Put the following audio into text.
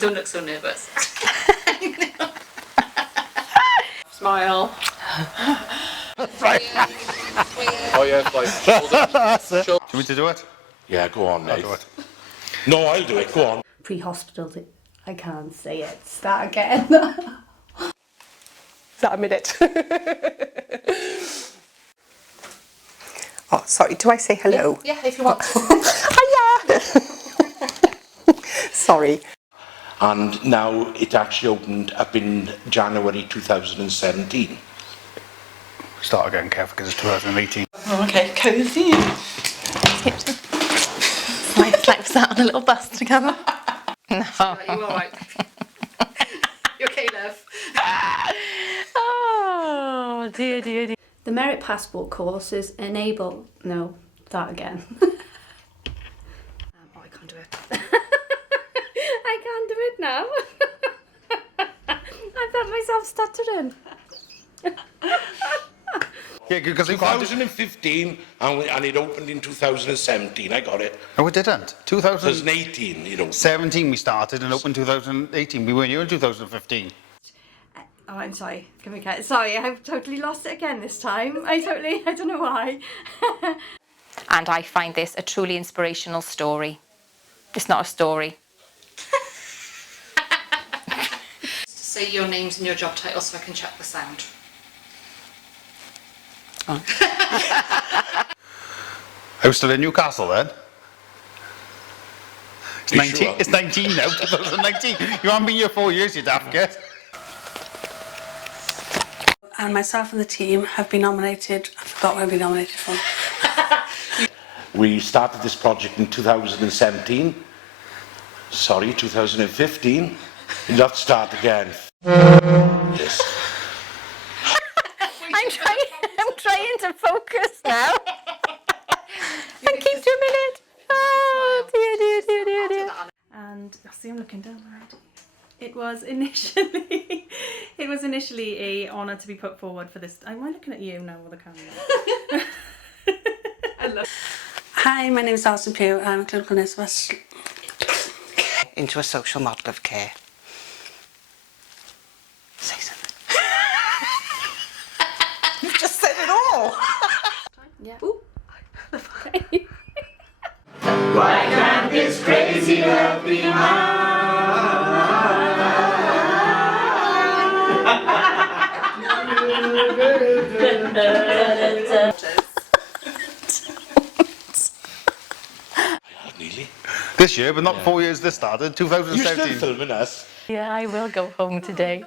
don't look so nervous. Smile. Right. Oh yeah, like shoulder. That's it. Do you want me to do it? Yeah, go on, I'll Nate. do it. No, I'll do it. Go on. Pre-hospital, I can't say it. Start again. Is that a minute? Oh, sorry, do I say hello? Yeah, if you want. Hiya! Sorry. And now it actually opened up in January 2017. Start again, Kev, because it's 2018. Oh, okay, cosy. It's like we sat on a little bus together. No. You alright? You okay, love? Oh, dear, dear, dear. The merit passport courses enable... No, that again. Oh, I can't do it. I can't do it now. I felt myself stuttering. Yeah, because we can't do... 2015, and it opened in 2017. I got it. No, it didn't. 2018, you know. 17 we started and opened 2018. We weren't here in 2015. Oh, I'm sorry. Can we get... Sorry, I've totally lost it again this time. I don't know why. And I find this a truly inspirational story. It's not a story. Say your names and your job title so I can check the sound. I was still in Newcastle then. It's 19, sure? it's 19 now, 2019. You haven't been here 4 years, you daft git. And myself and the team have been nominated. I forgot what I've been nominated for. We started this project in 2017. Sorry, 2015. You'll have to start again. Yes. I'm trying to focus now. And keep to a minute. Oh, dear, dear, dear, dear, dear. And I see I'm looking down already. It was initially a honour to be put forward for this. Am I looking at you now with the camera? I love Hi, my name is Alison Pugh. I'm a clinical nurse Into a social model of care. Say something. You've just said it all. Yeah. Ooh. Why can't this crazy love be Nearly. This year, but not 4 years this started, You're 2017. still filming us. Yeah, I will go home today.